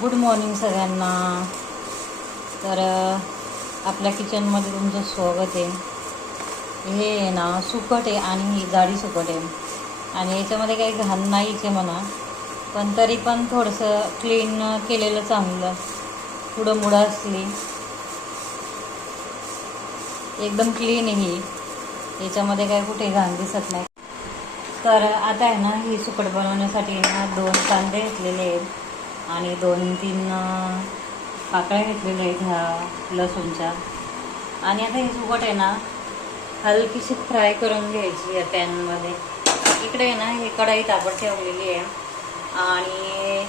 Good morning सगळ्यांना. तर आपल्या किचनमध्ये तुमचं स्वागत आहे. हे आहे ना सुकट आहे आणि ही जाडी सुकट आहे आणि याच्यामध्ये काही घाण नाहीच आहे म्हणा, पण तरी पण थोडंसं क्लीन केलेलं चांगलं. पुढं मुळं असली एकदम क्लीन आहे ही, याच्यामध्ये काही कुठे घाण दिसत नाही. तर आता आहे ना ही सुकट बनवण्यासाठी ना 2 कांदे घेतलेले आहेत आणि 2-3 पाकळ्या घेतलेल्या आहेत ह्या लसूणच्या. आणि आता ही सुकट आहे ना हलकीशी फ्राय करून घ्यायची या पॅनमध्ये. इकडे आहे ना ही कढई तापत ठेवलेली आहे आणि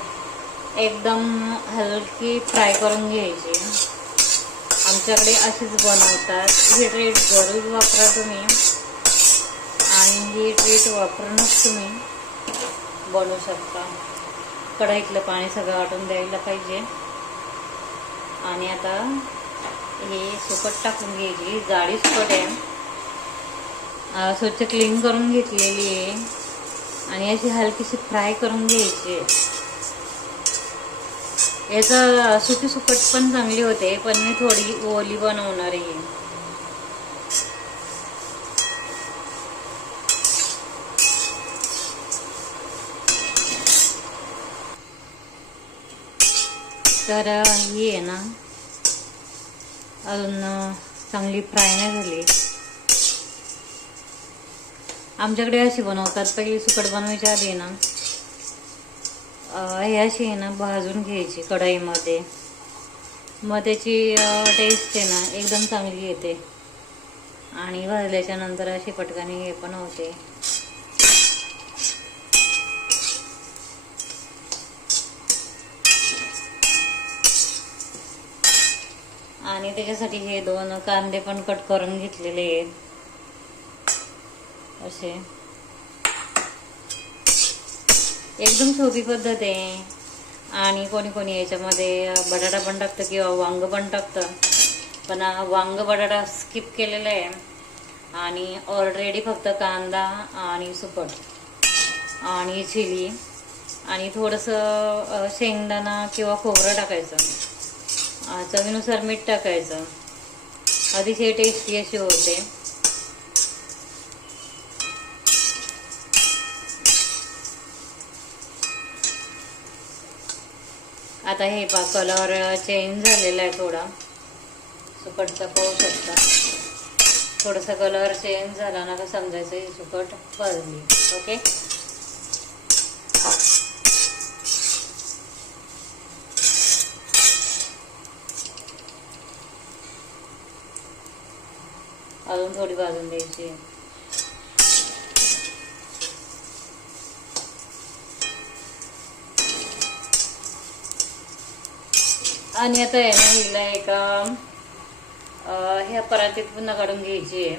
एकदम हलकी फ्राय करून घ्यायची. आमच्याकडे अशीच बनवतात. ही ट्रीट जरूर वापरा तुम्ही आणि ही ट्रीट वापरूनच तुम्ही बनवू शकता. कढईतलं पाणी सगळं आटून द्यायला पाहिजे. आणि आता हे सुकट टाकून घ्यायची. जाडी सुकट आहे, स्वच्छ क्लीन करून घेतलेली आहे आणि अशी हलकीशी फ्राय करून घ्यायची. याचं सुकी सुकट पण चांगली होते, पण मी थोडी ओली बनवणार आहे. तर ही आहे ना अजून चांगली फ्राय नाही झाली. आमच्याकडे अशी बनवतात. पहिली सुकट बनवायच्या आधी ना हे अशी आहे ना भाजून घ्यायची कढईमध्ये, मग त्याची टेस्ट आहे ना एकदम चांगली येते आणि भाजल्याच्या नंतर अशी पटकन हे पण होते. आणि त्याच्यासाठी हे 2 कांदे पण कट करून घेतलेले आहेत असे. एकदम सोपी पद्धत आहे आणि कोणी कोणी याच्यामध्ये बटाटा पण टाकतं किंवा वांग पण टाकतं, पण वांग बटाटा स्किप केलेलं आहे आणि ऑलरेडी फक्त कांदा आणि सुकट आणि चिली आणि थोडंसं शेंगदाणा किंवा खोबरं टाकायचं. चवीनुसार मीठ टाकायचं. अतिशय टेस्टी अशी होते. आता हे कलर चेंज झालेला आहे थोडा सुकटचा, पाहू शकता. थोडासा कलर चेंज झाला ना का समजायचं ही सुकट भाजली. ओके. अजून थोडी भाजून द्यायची. आणि आता आहे ना हिला एका ह्या परातीत पुन्हा काढून घ्यायची आहे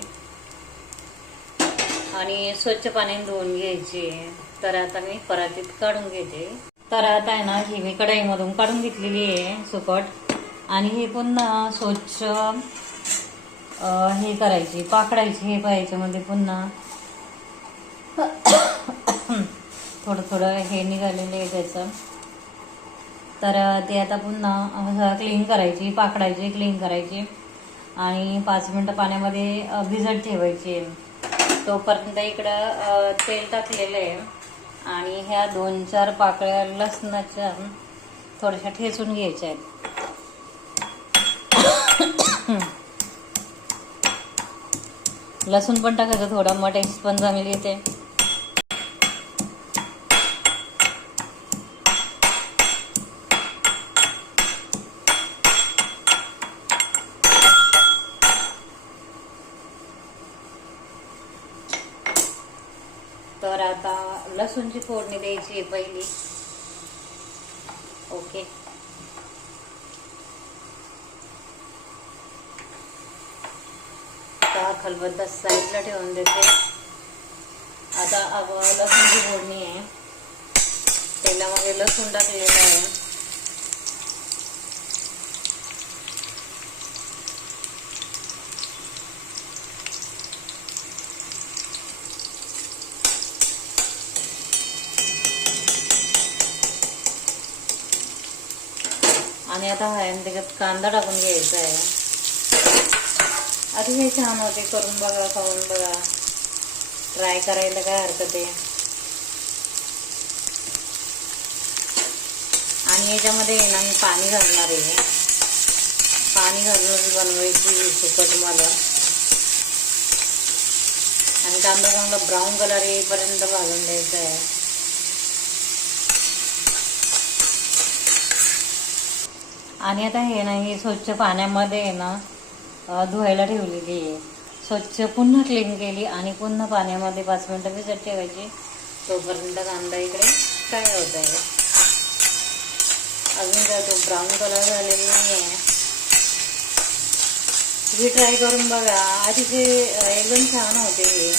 आणि स्वच्छ पाण्याने धुवून घ्यायची. तर आता मी परातीत काढून घेते. तर आता आहे ना ही मी कढईमधून काढून घेतलेली आहे सुकट आणि हे पुन्हा स्वच्छ हे करायची, पाकडायची. हे पाहायच्यामध्ये पुन्हा थोडं थोडं हे निघालेलं आहे त्याचं. तर ते आता पुन्हा क्लीन करायची, पाकडायची, क्लीन करायची आणि 5 मिनटं पाण्यामध्ये भिजत ठेवायची. तोपर्यंत इकडं तेल टाकलेलं आहे आणि ह्या 2-4 पाकळ्या लसणाच्या थोड्याशा ठेचून घ्यायच्या आहेत. लसूण पण टाकायचं थोडं, मग टेस्ट पण चांगली येते. तर आता लसूणची फोडणी द्यायची आहे पहिली. ओके. खलबत्ता साईडला ठेवून देते. आता लसूणची फोडणी आहे. तेलामध्ये लसूण टाकलेलं आहे. आणि आता त्याच्यात कांदा टाकून घ्यायचा आहे. अतिशय छान होते, करून बघा, खाऊन बघा, ट्राय करायला काय हरकत आहे. आणि याच्यामध्ये ना मी पाणी घालणार आहे. पाणी घालून बनवायची सुकट मला. आणि कांदा चांगला ब्राऊन कलर येईपर्यंत भाजून द्यायचा आहे. आणि आता हे ना, ही स्वच्छ पाण्यामध्ये आहे ना धुवायला ठेवलेली आहे. स्वच्छ पुन्हा क्लीन केली आणि पुन्हा पाण्यामध्ये 5 मिनिटं भिजत ठेवायची. तोपर्यंत कांदा इकडे फ्राय होत आहे. अजून काय तो ब्राऊन कलर झालेला नाही आहे. तुम्ही ट्राय करून बघा, अतिशय एकदम छान होते हे.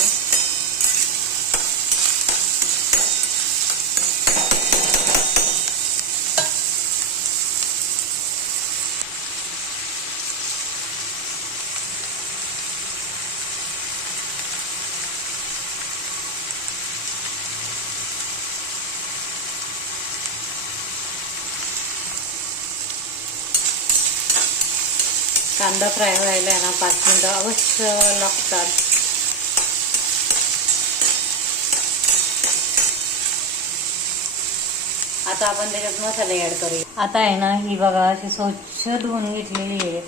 कांदा फ्राय व्हायला आहे ना 5 मिनिटं अवश्य लागतात. आता आपण त्याच्यात मसाले ऍड करूया. आता आहे ना, ही बघा अशी स्वच्छ धुवून घेतलेली आहे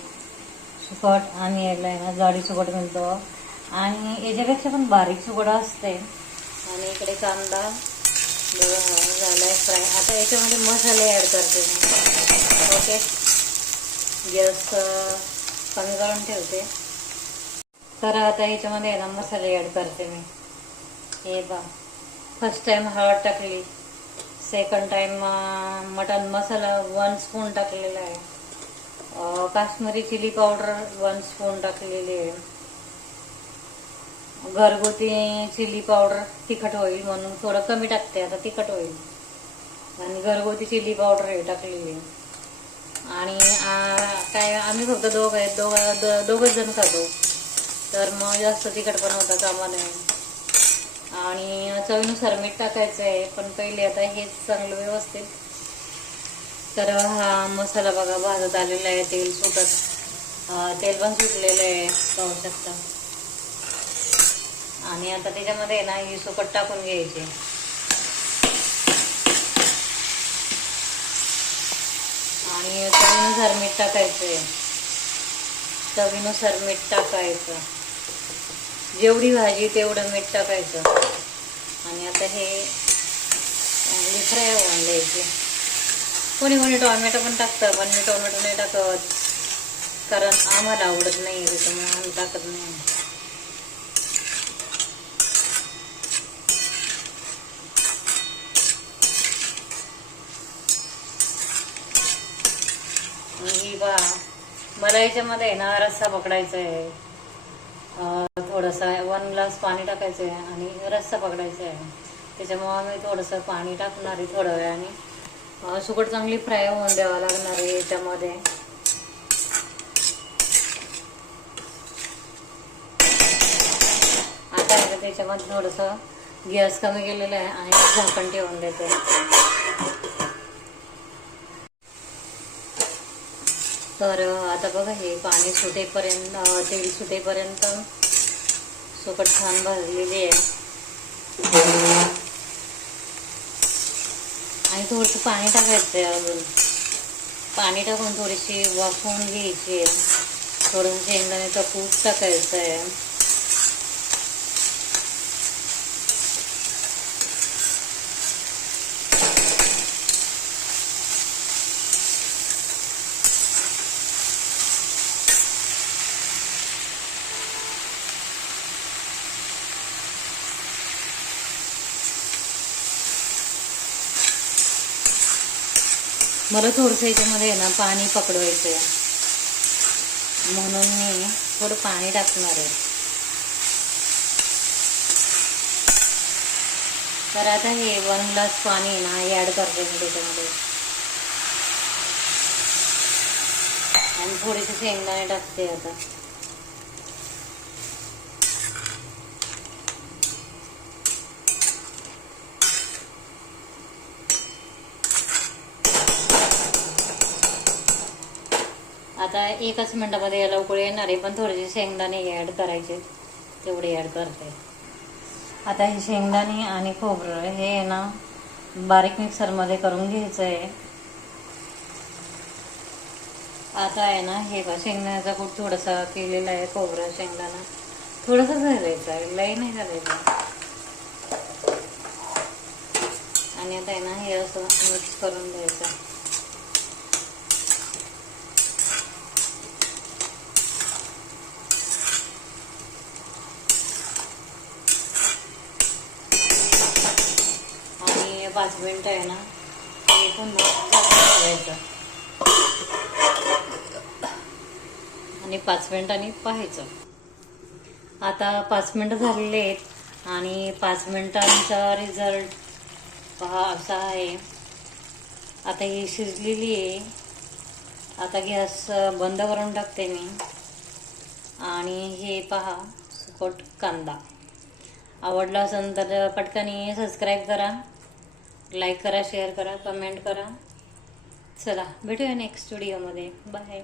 सुकट. आणि याला आहे ना जाडी सुकट म्हणतो, आणि याच्यापेक्षा पण बारीक सुकट असते. आणि इकडे कांदा झालाय फ्राय. आता याच्यामध्ये मसाले ऍड करते मी. ओके, गॅस कमी करून ठेवते. तर आता ह्याच्यामध्ये आहे ना मसाले ऍड करते मी. हे बघ, फर्स्ट टाइम हळद टाकली, सेकंड टाइम मटन मसाला 1 स्पून टाकलेला आहे. काश्मीरी चिली पावडर 1 स्पून टाकलेली आहे. घरगुती चिली पावडर तिखट होईल म्हणून थोडं कमी टाकते, आता तिखट होईल. आणि घरगुती चिली पावडर हे टाकलेली. आणि काय आम्ही फक्त दोघच जण खातो, तर मग जास्त तिखट पण होता कामा नये. आणि चवीनुसार मीठ टाकायचं आहे. पण पहिले आता हेच चांगलं व्यवस्थित. तर हा मसाला बघा भाजत आलेला आहे, तेल सुटत, तेल पण सुटलेलं आहे, पाहू शकता. आणि आता त्याच्यामध्ये ना ही सुकट टाकून घ्यायची. आणि चवीनुसार मीठ टाकायचंय. चवीनुसार मीठ टाकायचं, जेवढी भाजी तेवढं मीठ टाकायचं. आणि आता हे फ्राय होऊन द्यायचे. कोणी कोणी टोमॅटो पण टाकतं, पण मी टोमॅटो नाही टाकत, कारण आम्हाला आवडत नाही, त्याच्यामुळे आम्ही टाकत नाही. ही बा, मला याच्यामध्ये ना रस्सा पकडायचा आहे. थोडंसं 1 ग्लास पाणी टाकायचं आहे आणि रस्सा पकडायचा आहे. त्याच्यामुळे मी थोडंसं पाणी टाकणार आहे थोड्या वेळाने. सुकट चांगली फ्राय होऊन द्यावं लागणार आहे याच्यामध्ये. आता आहे का त्याच्यामध्ये थोडंसं गॅस कमी केलेला आहे आणि झाकण ठेवून देते. तर आता बघा, हे पाणी सुटेपर्यंत, तेल सुटेपर्यंत सुकट छान भाजलेली आहे. आणि थोडंसं पाणी टाकायचं आहे. अजून पाणी टाकून थोडीशी वाफवून घ्यायची आहे. थोडंसं शेंगदाण्याचं कूट टाकायचं आहे. मला थोडंसं याच्यामध्ये ना पाणी पकडवायचं आहे, म्हणून मी थोडं पाणी टाकणार आहे. तर आता हे 1 ग्लास पाणी ना ऍड करते मी त्याच्यामध्ये. आणि थोडेसे शेंगदाणे टाकते आता. आता एकच मिनटामध्ये याला उकळी येणार आहे, पण थोडेसे शेंगदाणे ॲड करायचे, तेवढे ॲड करते. आता हे शेंगदाणे आणि खोबरं हे आहे ना बारीक मिक्सरमध्ये करून घ्यायचं आहे. आता आहे ना हे शेंगदाण्याचा कूट थोडासा केलेला आहे, खोबरं शेंगदाणा थोडंसं घालायचं आहे, लई नाही घालायचं. आणि आता आहे ना हे असं मिक्स करून द्यायचं. आणि 5 मिनिटं आहे ना हे पुन्हा ठेवायचं आणि 5 मिनिटांनी पाहायचं. आता 5 मिनिटं झालेले आहेत आणि 5 मिनिटांचा रिझल्ट पहा असा आहे. आता ही शिजलेली आहे. आता गॅस बंद करून टाकते मी. आणि हे पहा सुकट कांदा. आवडला असेल तर पटकन सबस्क्राईब करा, लाईक करा, शेअर करा, कमेंट करा. चला भेटूया नेक्स्ट व्हिडिओमध्ये. बाय.